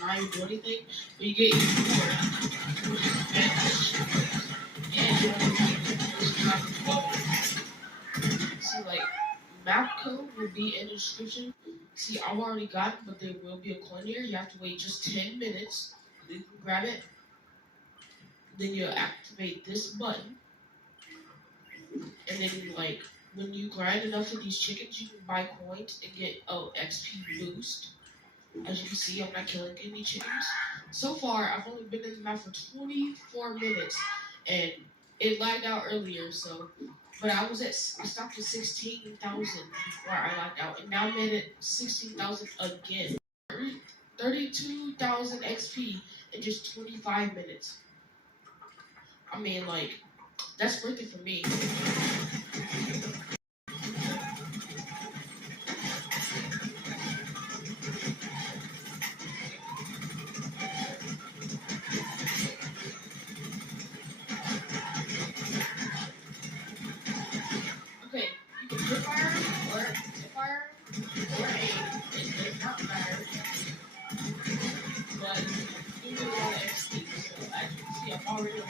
not even do anything, but you get even more. And you don't see, like, map code will be in the description. See, I've already got it, but there will be a coin here. You have to wait just 10 minutes. Then you can grab it. Then you activate this button. And then, like, when you grind enough of these chickens, you can buy coins and get XP boost. As you can see, I'm not killing any chickens. So far, I've only been in the map for 24 minutes, and it lagged out earlier. But I stopped at 16,000 before I lagged out, and now I'm at 16,000 again. 32,000 XP in just 25 minutes. I mean, like, that's worth it for me. Okay, you can hip fire or aim. It does not matter. But you do a lot of XP, so as you can see, I'm already on